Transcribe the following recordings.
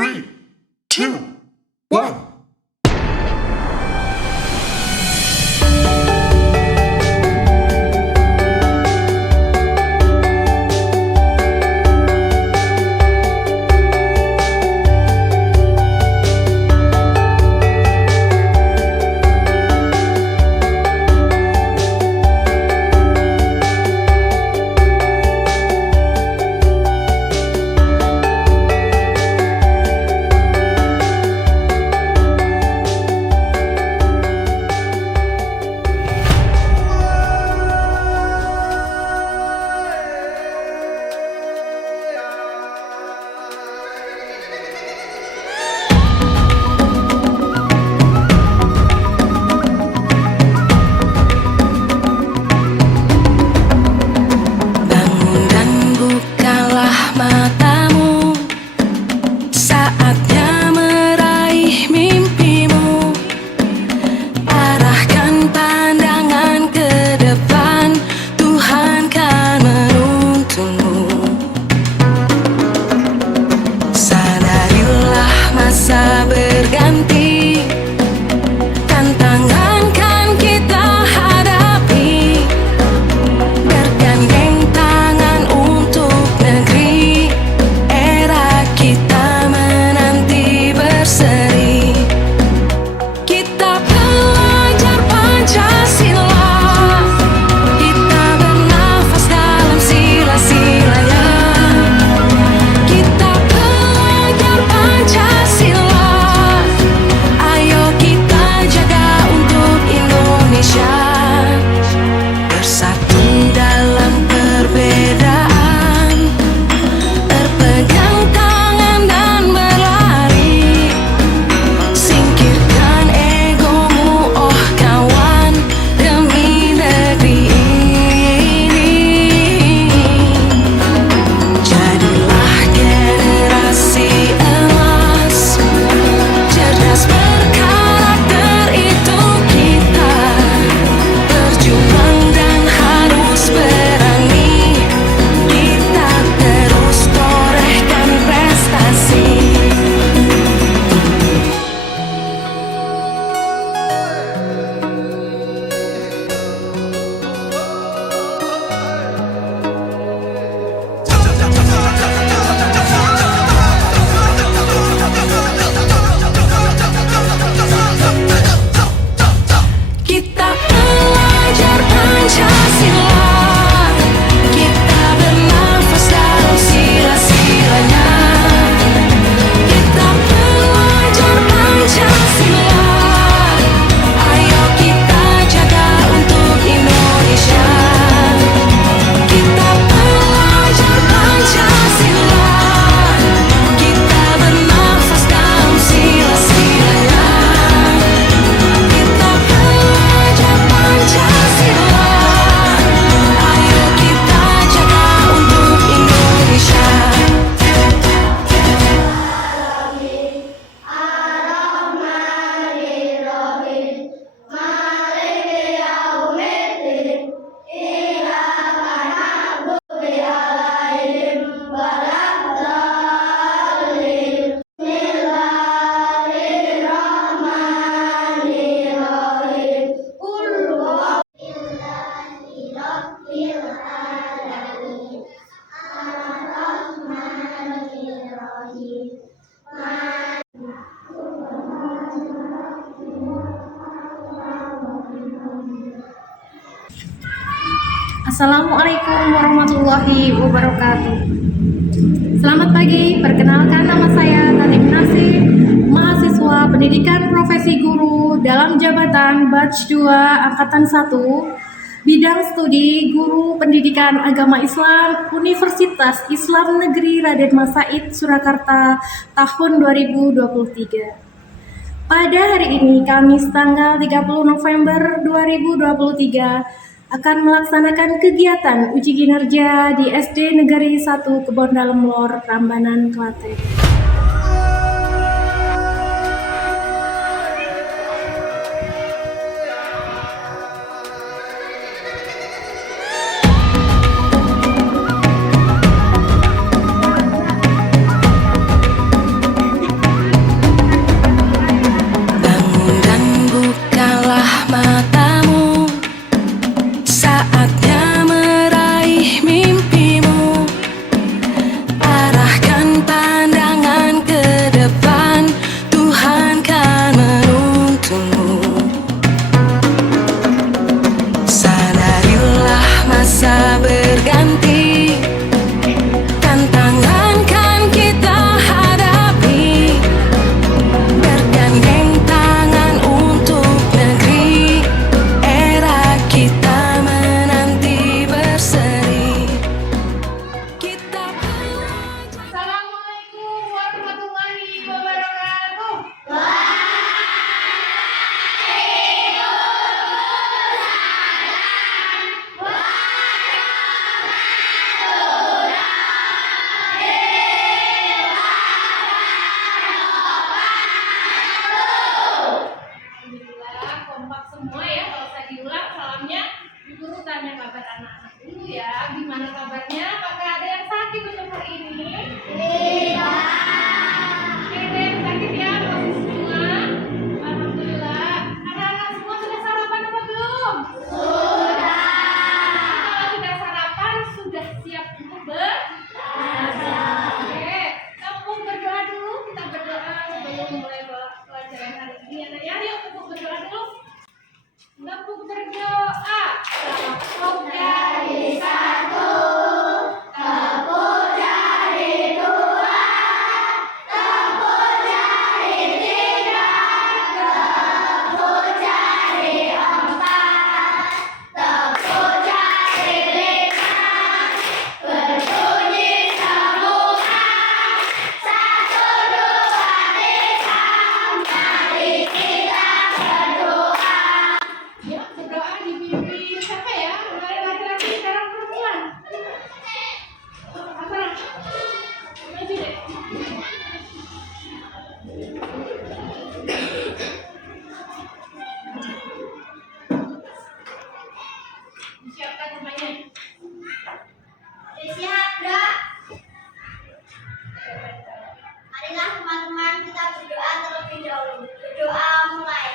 3, 2, 1. Assalamualaikum warahmatullahi wabarakatuh. Selamat pagi, perkenalkan nama saya Tatim Nasib, mahasiswa pendidikan profesi guru dalam jabatan Batch 2 Angkatan 1, bidang studi Guru Pendidikan Agama Islam Universitas Islam Negeri Raden Mas Said Surakarta tahun 2023. Pada hari ini, Kamis tanggal 30 November 2023, akan melaksanakan kegiatan uji kinerja di SD Negeri 1 Kebon Dalem Lor, Prambanan, Klaten. berdoa terlebih dahulu. Berdoa mulai.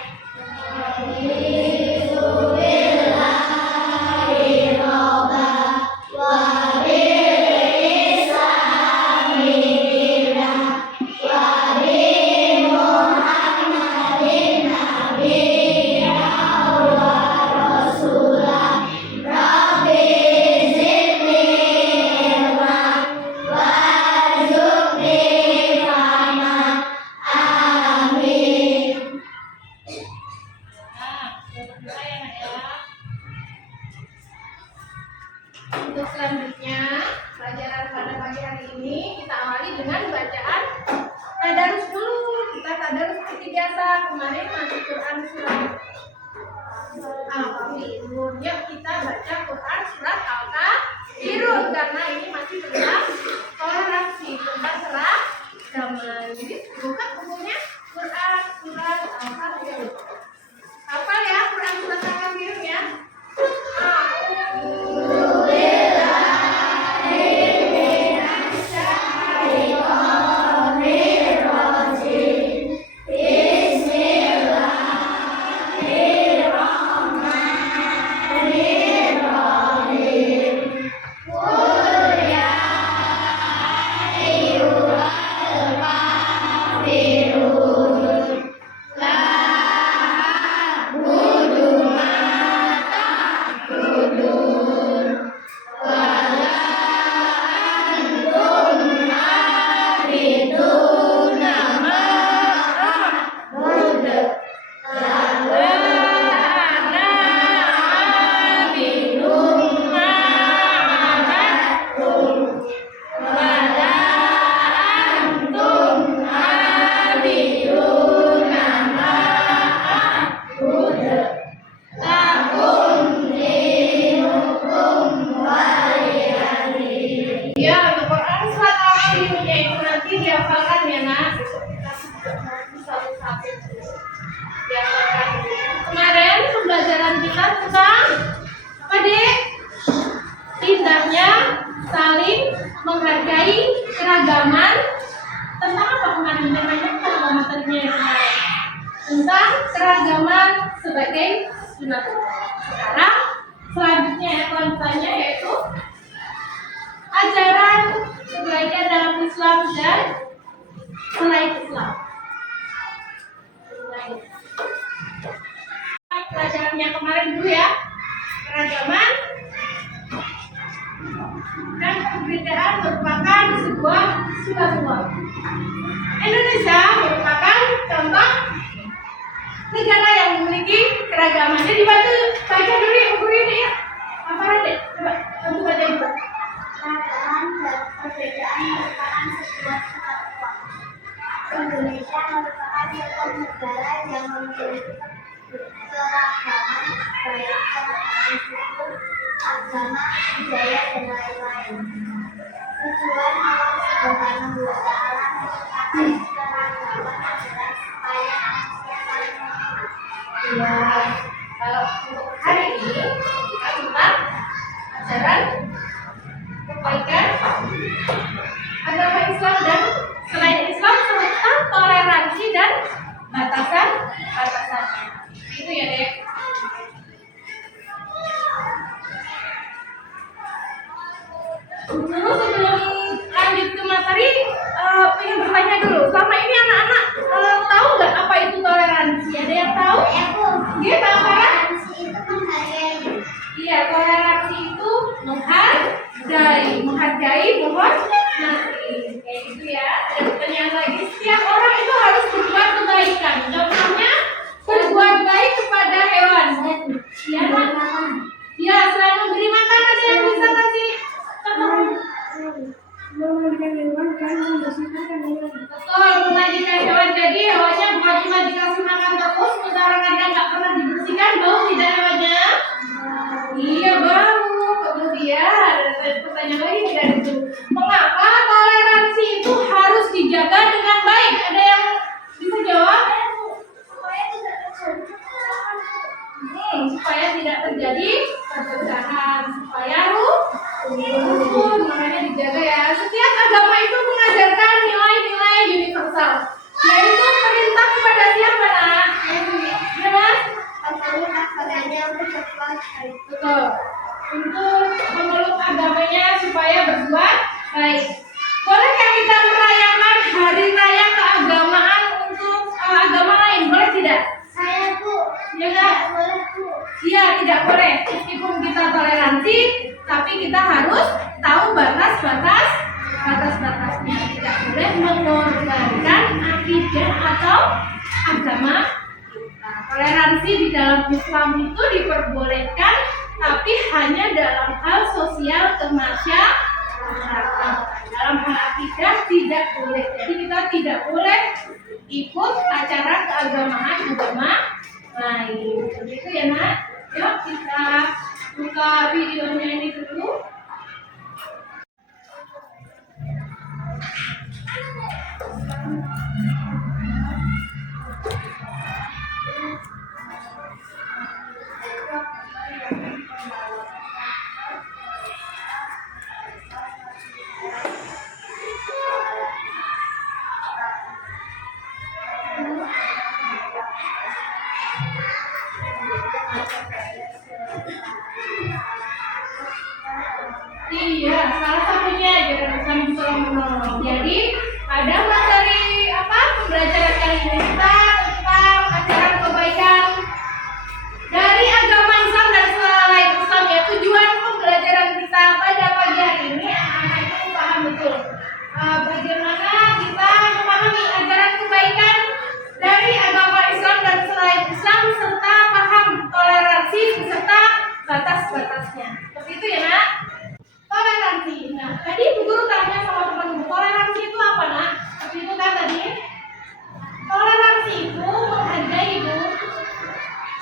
Untuk selanjutnya, pelajaran pada pagi hari ini kita awali dengan bacaan tadarus dulu. Kita tadarus seperti biasa. Kemarin masih Quran surat Al-Kafirun. Yuk kita baca Quran surat Al-Kafirun karena ini masih tentang toleransi, tentang seragaman. Jadi buka bukunya Quran surat Al-Kafirun. Hafal ya Quran surat Al-Kafirun ya. Ya, untuk Quran surat Al-Kafirun itu nanti dihafalkan ya nak. Besok kita satu-satu dihafalkan. Kemarin pembelajaran kita tentang apa dek? Indahnya saling menghargai keragaman. Tentang apa kemarin? Namanya apa materinya yang kemarin? Tentang keragaman sebagai sunatullah. Sekarang selanjutnya kelanjutannya yaitu ajaran kebaikan dalam Islam dan selain Islam. Pelajaran yang kemarin dulu ya, keragaman dan perbedaan merupakan sebuah sunatullah. Indonesia merupakan contoh negara yang memiliki keragaman. Jadi bantu baca dulu ya buku ini ya. Apa deh? Coba bantu baca dulu. Keragaman dan perbedaan merupakan sebuah kesatuan. Indonesia merupakan contoh negara yang memiliki keragaman baik keragaman suku, agama, budaya dan lain-lain. Tujuan Allah Subhanahu wa Ta'ala menciptakan keragaman adalah supaya manusia saling mengerti. Ya, untuk hari ini kita tentang ajaran kebaikan agama Islam dan selain Islam serta toleransi dan batasan-batasannya. Itu ya dek. Dulu sebelum lanjut ke materi, pengen bertanya dulu. Selama ini anak-anak atau agama kita. Toleransi di dalam Islam itu diperbolehkan, tapi hanya dalam hal sosial kemasyarakatan. Dalam hal akidah tidak boleh. Jadi kita tidak boleh ikut acara keagamaan agama lain. Begitu ya nak. Yuk kita buka videonya ini dulu. Iya, salah satunya ajaran Islam itu telah menolong. Jadi ada materi apa pembelajaran kali ini kita tentang ajaran kebaikan dari agama Islam dan selain Islam ya. Tujuan pembelajaran kita pada pagi hari ini anak-anak itu paham betul bagaimana kita memahami ajaran kebaikan dari agama Islam dan selain Islam serta paham toleransi beserta batas-batasnya. Seperti itu ya nak. Toleransi. Nah, tadi Bu Guru tanya sama teman-teman, toleransi itu apa nak? Seperti itu kan tadi. Toleransi itu menghargai Bu.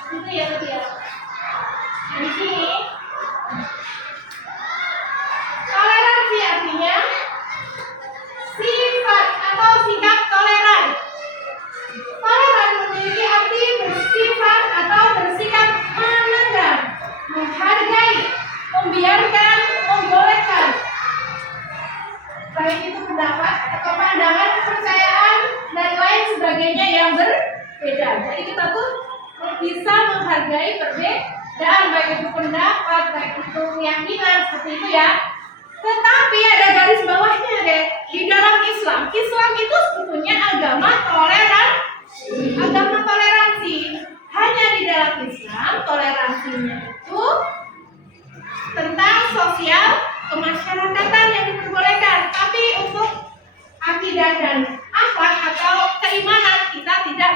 Itu ya tadi ya. Nah, di sini toleransi artinya sifat atau sikap toleran. Toleran memiliki arti bersifat atau bersikap menengah, menghargai, membiarkan, membolehkan, baik itu pendapat atau pandangan, kepercayaan dan lain sebagainya yang berbeda. Jadi kita tuh bisa menghargai perbedaan, baik itu pendapat, baik itu keyakinan, seperti itu ya. Tetapi ada garis bawahnya deh. Di dalam Islam, Islam itu sebetulnya agama toleransi. Hanya di dalam Islam toleransinya itu tentang sosial kemasyarakatan yang diperbolehkan, tapi untuk akidah dan akhlak atau keimanan kita tidak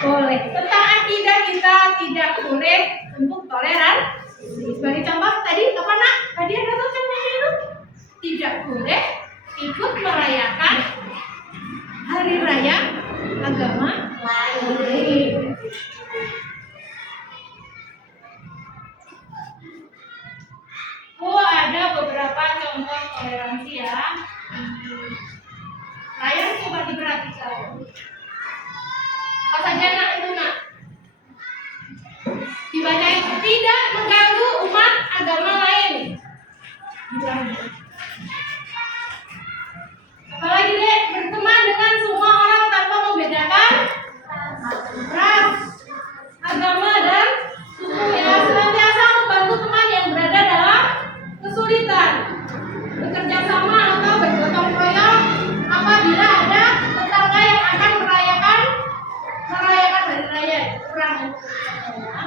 boleh. Tentang akidah kita tidak boleh untuk toleransi. Sebagai contoh tadi apa nak? Tadi ada contohnya itu tidak boleh ikut merayakan hari raya agama lain. Ada beberapa contoh toleransi ya. Layar coba diperhatikan. Apa saja nak itu nak? Dibacain, tidak mengganggu umat agama lain. Apalagi deh, berteman dengan semua orang tanpa membedakan ras, agama dan suku ya. Senantiasa membantu teman yang berada dalam kesulitan, bekerja sama atau bergotong royong apabila ada tetangga yang akan merayakan hari raya kurang.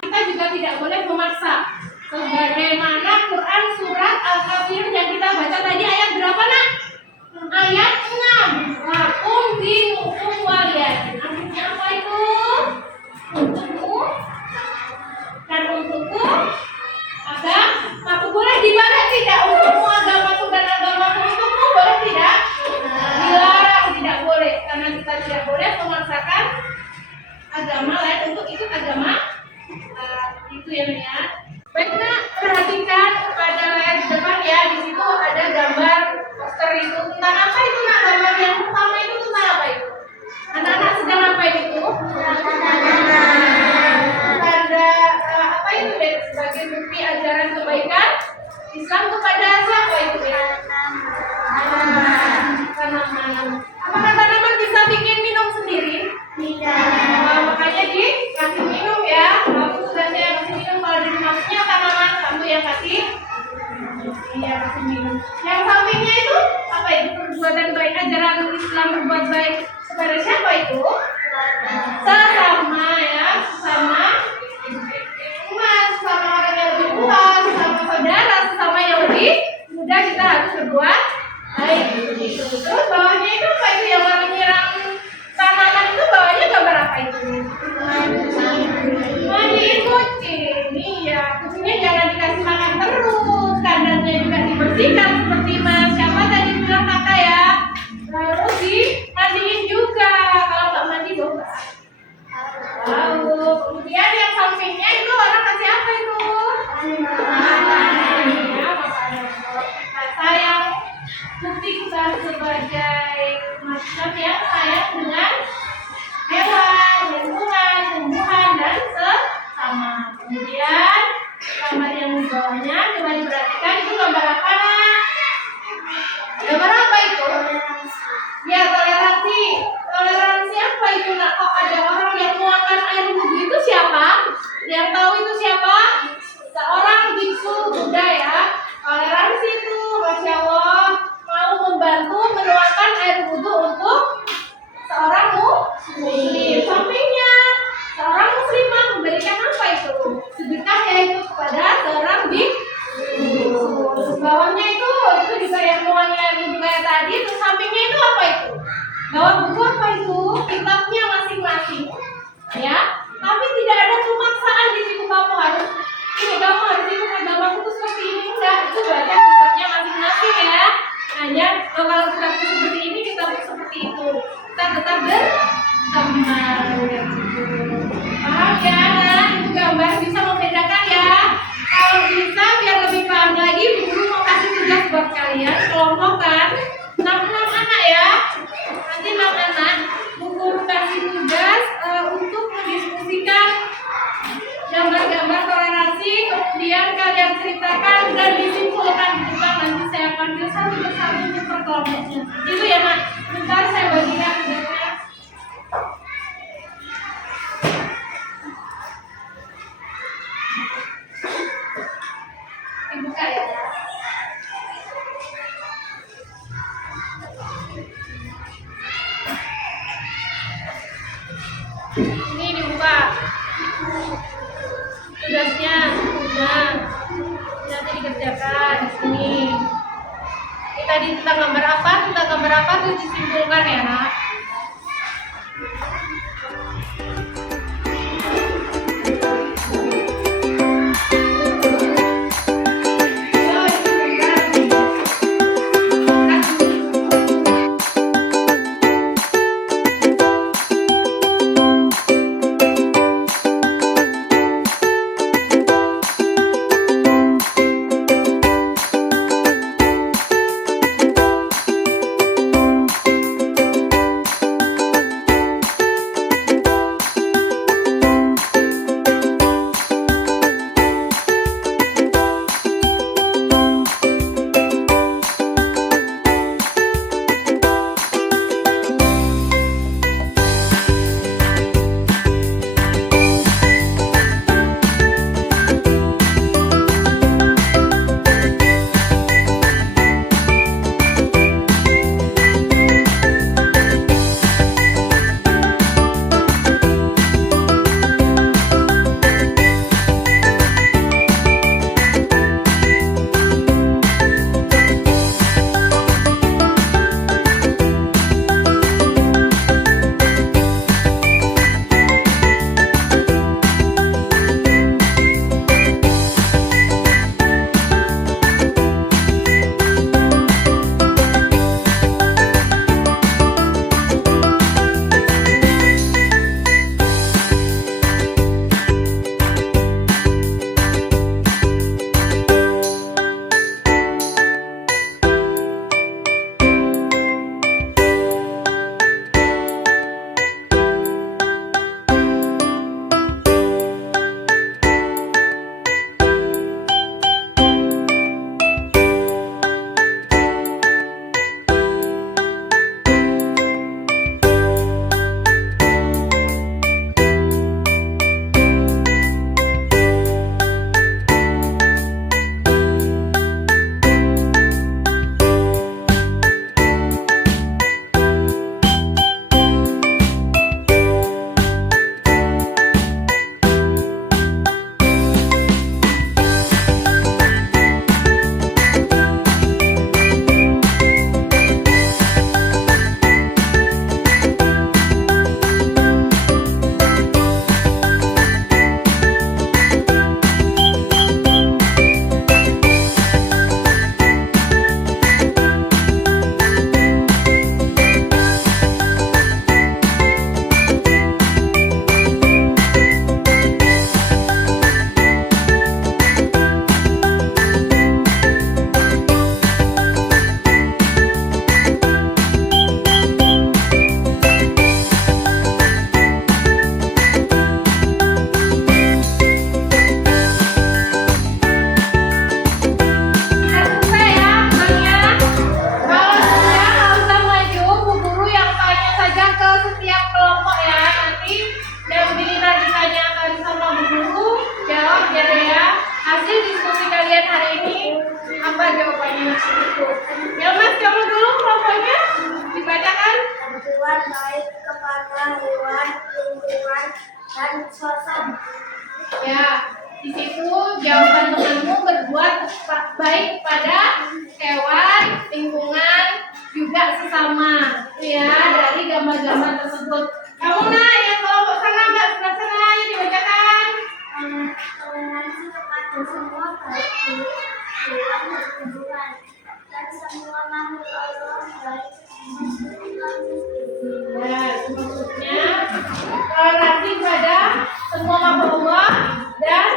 Kita juga tidak boleh memaksa, sebagaimana Quran surat Al-Kafirun yang kita baca tadi ayat berapa nak? Ayat 6. Lakum dinukum waliyadin. Artinya apa itu? Untukmu dan untukku aku boleh dibaca tidak? Untukmu agamaku dan agamaku untukmu boleh tidak? Dilarang, tidak boleh, karena kita tidak boleh memaksakan agama lain untuk ikut agama itu ya. Baik nak, perhatikan pada layar di depan ya. Di situ ada gambar poster itu tentang apa itu nak? Gambar yang pertama itu tentang apa itu? Anak-anak sedang apa itu? Tanda apa itu deh? Sebagai bukti ajaran kebaikan Islam kepada siapa itu ya? Tanaman. Apakah tanaman bisa bikin minum sendiri? Tidak. Makanya dikasih minum ya. Aku sudah saya kasih minum. Kalau di rumahnya tanaman kamu yang kasih. Iya, kasih minum. Yang sampingnya itu apa itu? Muslim. Sampingnya seorang muslimah memberikan apa itu? Sedekah yaitu kepada seorang biksu. Bawahnya itu juga yang bawahnya juga kayak tadi. Terus sampingnya itu apa itu? Bawa buku apa itu? Kitabnya masing-masing. Ya, tapi tidak ada pemaksaan di situ kamu harus ikut agama itu seperti ini, enggak, itu baca kitabnya masing-masing ya. Hanya kalau kitabnya seperti ini, kitabnya seperti itu, kita tetap berteman. Paham ya? Nah, itu gambar bisa membedakan ya. Kalau bisa biar lebih paham lagi, Bu Guru mau kasih tugas buat kalian kelompokan 6 anak ya. Nanti 6 anak Bu Guru kasih tugas untuk mendiskusikan gambar-gambar toleransi, kemudian kalian ceritakan dan disimpulkan di depan. Nanti saya panggil satu persatu untuk per kelompoknya. Itu ya Mak. Bentar saya bagikan tugasnya. Dibuka ya. Ini dibuka tugasnya. Nah, nanti dikerjakan di sini. Ini tadi tentang gambar apa tuh disimpulkan ya Nak. hewan, lingkungan, dan suasana. Ya, di situ jawaban temanmu berbuat baik pada hewan, lingkungan, juga sesama. Itu ya dari gambar-gambar tersebut. Kamu nak yang kelompok sana, Mbak, sebelah sana, yuk dibacakan. Toleransi kepada semua baik dalam berhubungan dan semua makhluk Allah baik Ya, itu maksudnya toleransi pada semua makhluk Allah dan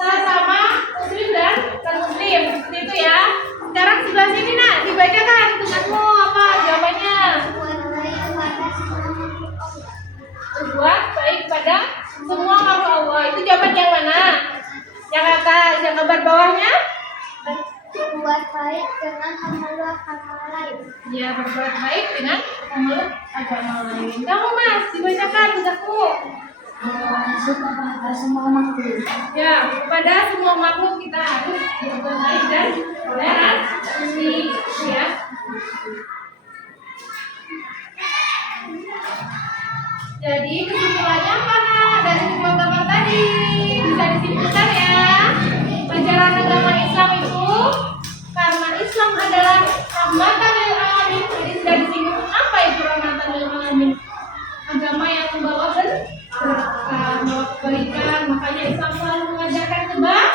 sesama muslim dan non-muslim. Seperti itu ya. Sekarang sebelah sini nak dibacakan tugasmu apa jawabannya? Berbuat baik pada semua makhluk Allah. Itu jawaban yang mana? Yang atas, yang gambar bawahnya? berbuat baik dengan memeluk agama lain. Ya, berbuat baik dengan memeluk agama lain. Kamu Mas, dibacakan tugasmu. Kepada semua makhluk. Ya, kepada semua makhluk kita harus berbuat baik dan toleransi. Ya. Jadi kesimpulannya apa dari kedua gambar tadi? Bisa disimpulkan ya. Pelajaran agama Islam itu karena Islam adalah rahmatan lil alamin. Jadi sudah disinggung apa itu rahmatan lil alamin? Agama yang membawa kebaikan. Makanya Islam selalu mengajarkan kebaikan.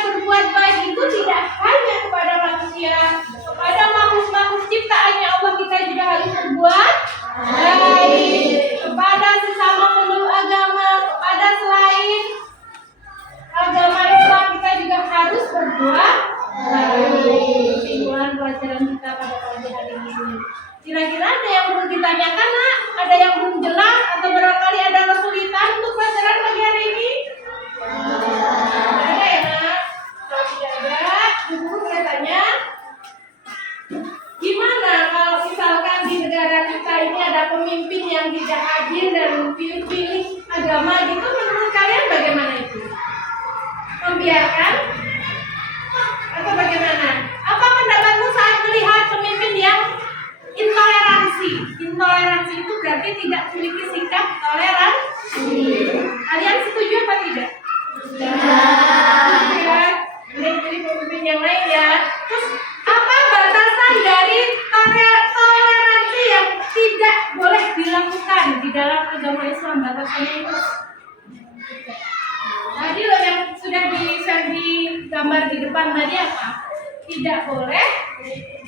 Berbuat baik itu tidak hanya kepada manusia, kepada makhluk-makhluk ciptaannya Allah kita juga harus berbuat baik. Kepada sesama pemeluk agama, kepada selain agama Islam kita juga harus berbuat baik. Kesimpulan pelajaran kita pada pagi hari ini. Kira-kira ada yang perlu ditanyakan nak? Ada yang belum jelas atau barangkali ada kesulitan untuk pelajaran pagi hari ini? Ada ya nak? Kalau tidak ada, guru saya tanya, gimana kalau misalkan di negara kita ini ada pemimpin yang tidak adil dan pilih-pilih agama gitu, menurut kalian bagaimana itu? Membiarkan atau bagaimana? Apa pendapatmu saat melihat pemimpin yang intoleransi? Intoleransi itu berarti tidak memiliki sikap toleransi. Kalian setuju apa tidak? Setuju ya. Jadi pemimpin yang lain ya. Terus apa batasan dari toleransi yang tidak boleh dilakukan di dalam agama Islam? Batasannya itu tadi loh yang sudah di gambar di depan tadi apa? Tidak boleh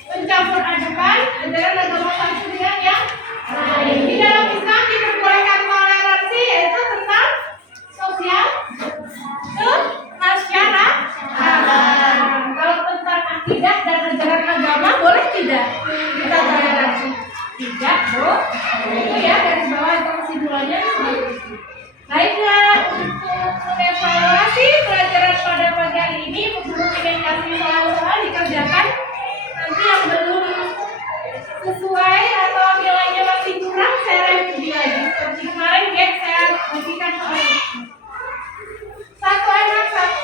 mencampur adukan ajaran agama satu dengan yang lain. Di dalam Islam diperbolehkan toleransi, yaitu tentang sosial masyarakat. Kalau tentang akidah dan ajaran agama boleh tidak kita toleransi? Tidak, Bu. Itu ya dari bawah itu kesimpulannya. Baiklah, untuk mengevaluasi pelajaran pada pagi hari ini, guru ingin kasih soal-soal dikerjakan. Nanti yang belum sesuai atau nilainya masih kurang, saya review lagi. Seperti kemarin ya, saya bagikan soal itu. Satu anak satu.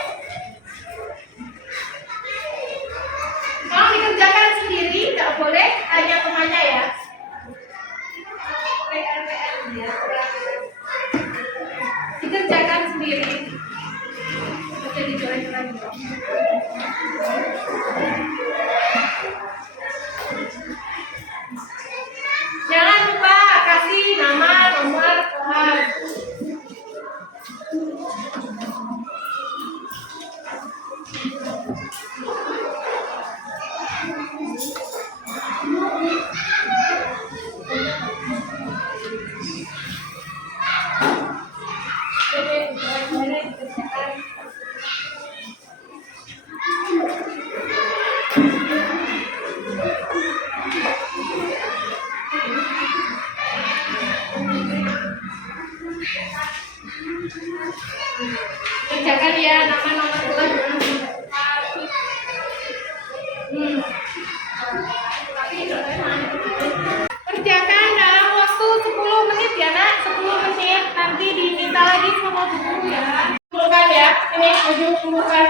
Kalau dikerjakan sendiri, tidak boleh hanya temannya ya. PR ya. Dikerjakan sendiri. Oke, dicoret lagi. Jangan lupa kasih nama, nomor, kelas. Kerjakan ya nama nomor kelas. Kerjakan dalam waktu 10 menit ya nak, 10 menit. Nanti diminta lagi sama guru ya. Kumpulkan ya, ini baju kumpulkan.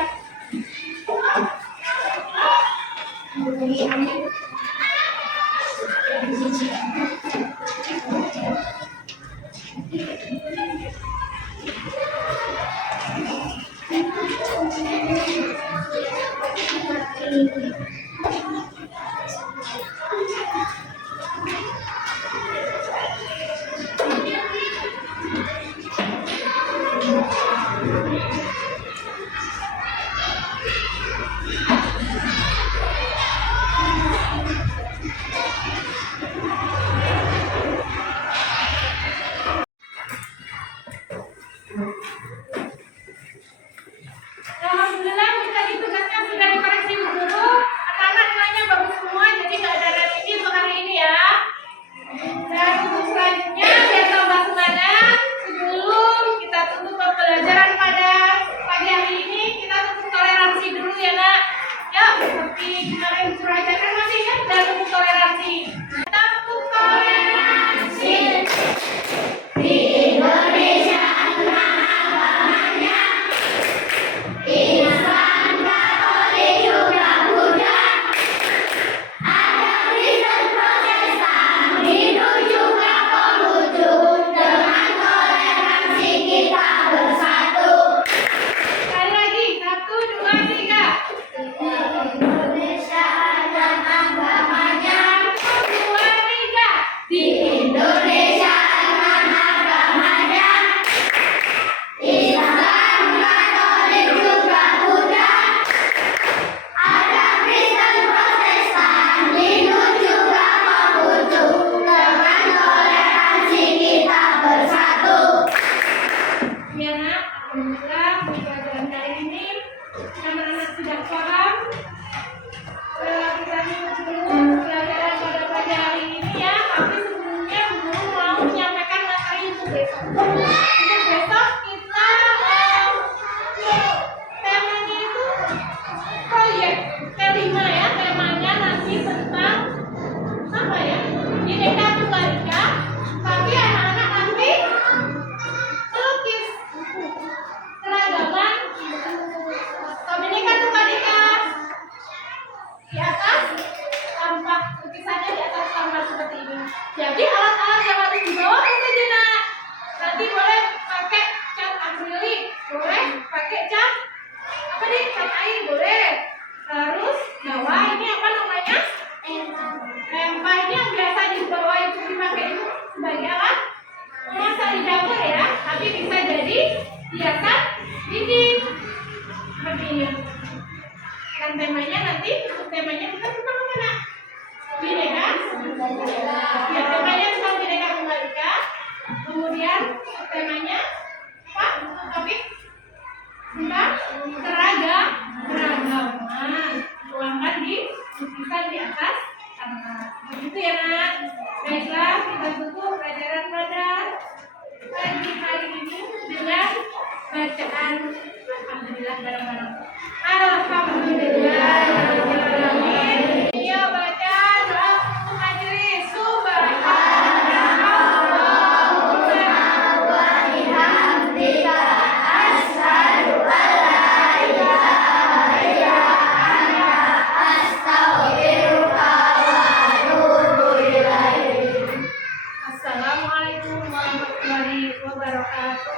hiasan dinding seperti ini. Dan temanya nanti kita tentang mana? Bineka. Ya, temanya tentang Bineka Tunggal Ika. Kemudian temanya apa? Topik tentang keragaman. Tuangkan di lukisan di atas kertas. Begitu ya nak. Baiklah, kita tutup pelajaran pada pagi hari ini dengan bacaan alhamdulillah bareng-bareng. Alhamdulillah. Iya baca doa majelis subhanallah wa bihamdika asyhadu an la ilaha illa anta astaghfiruka wa atubu ilaik. Assalamualaikum warahmatullahi wabarakatuh.